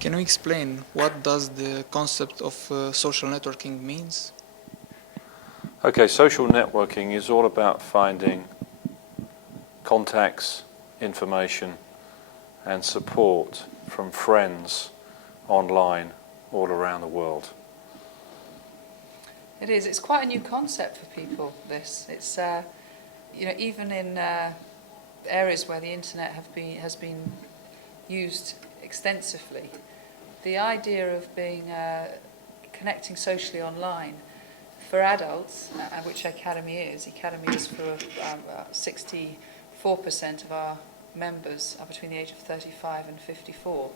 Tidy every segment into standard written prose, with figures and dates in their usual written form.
Can you explain what does the concept of social networking means? Okay, social networking is all about finding contacts, information, and support from friends online all around the world. It is. It's quite a new concept for people, this. It's, even in areas where the internet has been used extensively, the idea of being connecting socially online for adults, which Ecademy is for 64% of our members are between the age of 35 and 54.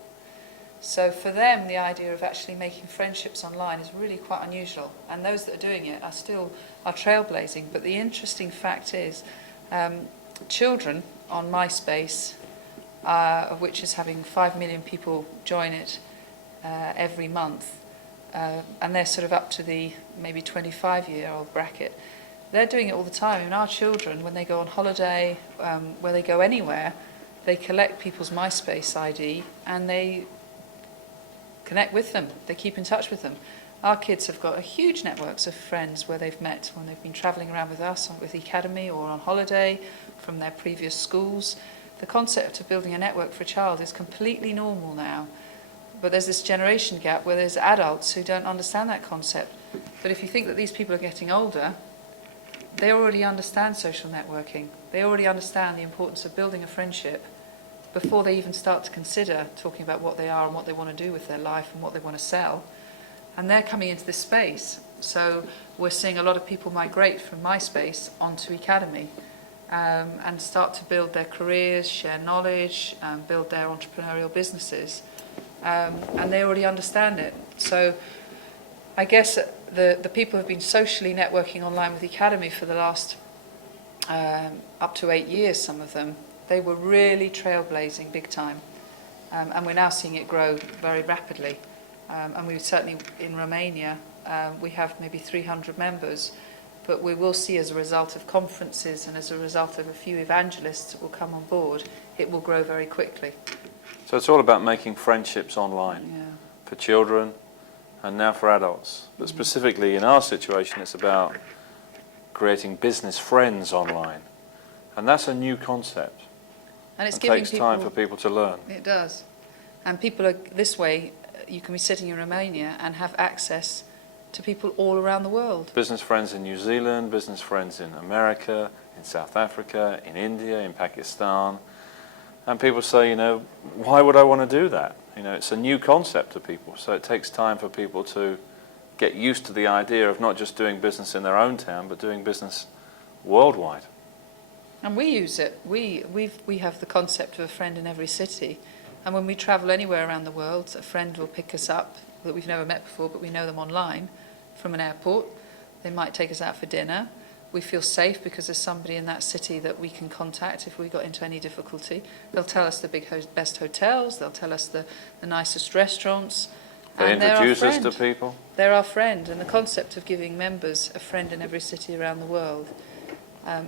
So for them, the idea of actually making friendships online is really quite unusual, and those that are doing it are trailblazing. But the interesting fact is, children on MySpace, of which is having 5 million people join it every month, and they're sort of up to the maybe 25-year-old bracket. They're doing it all the time. And our children, when they go on holiday, where they go anywhere, they collect people's MySpace ID and they connect with them. They keep in touch with them. Our kids have got a huge networks of friends where they've met when they've been travelling around with us, with Ecademy, or on holiday from their previous schools. The concept of building a network for a child is completely normal now. But there's this generation gap where there's adults who don't understand that concept. But if you think that these people are getting older, they already understand social networking. They already understand the importance of building a friendship before they even start to consider talking about what they are and what they want to do with their life and what they want to sell. And they're coming into this space. So we're seeing a lot of people migrate from MySpace onto Ecademy and start to build their careers, share knowledge, build their entrepreneurial businesses. And they already understand it. So I guess the people who've been socially networking online with Ecademy for the last up to 8 years, some of them, they were really trailblazing big time. And we're now seeing it grow very rapidly. And we certainly, in Romania, we have maybe 300 members, but we will see as a result of conferences and as a result of a few evangelists that will come on board, it will grow very quickly. So it's all about making friendships online for children and now for adults. But specifically in our situation, it's about creating business friends online. And that's a new concept. And it takes time for people to learn. It does. And people are this way, you can be sitting in Romania and have access to people all around the world. Business friends in New Zealand, business friends in America, in South Africa, in India, in Pakistan. And people say, why would I want to do that? It's a new concept to people. So it takes time for people to get used to the idea of not just doing business in their own town, but doing business worldwide. And we use it. We have the concept of a friend in every city. And when we travel anywhere around the world, a friend will pick us up that we've never met before, but we know them online from an airport. They might take us out for dinner. We feel safe because there's somebody in that city that we can contact if we got into any difficulty. They'll tell us the best hotels. They'll tell us the nicest restaurants. They introduce us to people. They're our friend. And the concept of giving members a friend in every city around the world,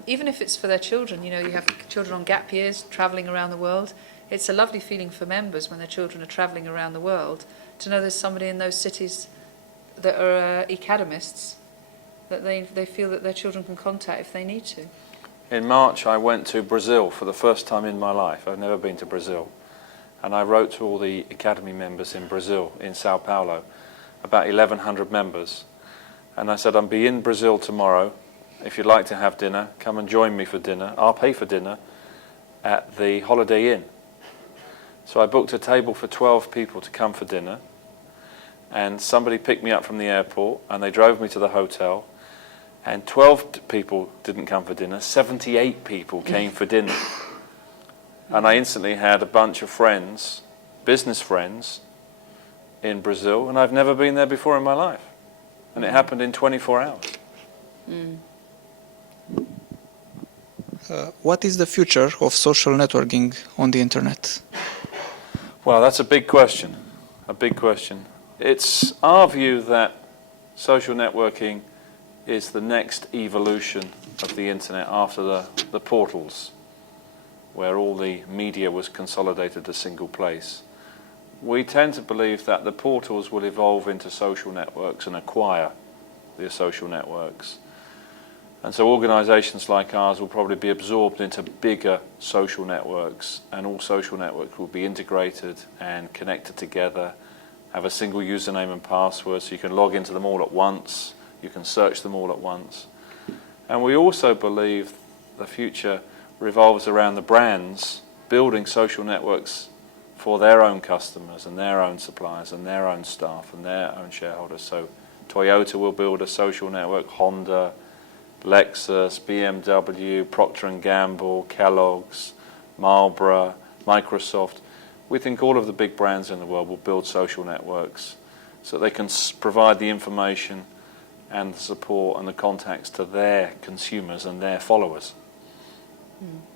even if it's for their children, you have children on gap years travelling around the world. It's a lovely feeling for members when their children are travelling around the world to know there's somebody in those cities that are academists that they feel that their children can contact if they need to. In March, I went to Brazil for the first time in my life. I've never been to Brazil. And I wrote to all the Ecademy members in Brazil, in Sao Paulo, about 1,100 members. And I said, I'll be in Brazil tomorrow. If you'd like to have dinner, come and join me for dinner. I'll pay for dinner at the Holiday Inn. So I booked a table for 12 people to come for dinner. And somebody picked me up from the airport and they drove me to the hotel. And 12 people didn't come for dinner, 78 people came for dinner. And I instantly had a bunch of friends, business friends, in Brazil, and I've never been there before in my life. And it happened in 24 hours. What is the future of social networking on the internet? Well, that's a big question, It's our view that social networking is the next evolution of the internet after the portals, where all the media was consolidated to a single place. we tend to believe that the portals will evolve into social networks and acquire the social networks. And so organisations like ours will probably be absorbed into bigger social networks, and all social networks will be integrated and connected together, have a single username and password, so you can log into them all at once, you can search them all at once. And we also believe the future revolves around the brands building social networks for their own customers and their own suppliers and their own staff and their own shareholders. So Toyota will build a social network, Honda, Lexus, BMW, Procter & Gamble, Kellogg's, Marlboro, Microsoft. We think all of the big brands in the world will build social networks so they can provide the information and the support and the contacts to their consumers and their followers. Mm.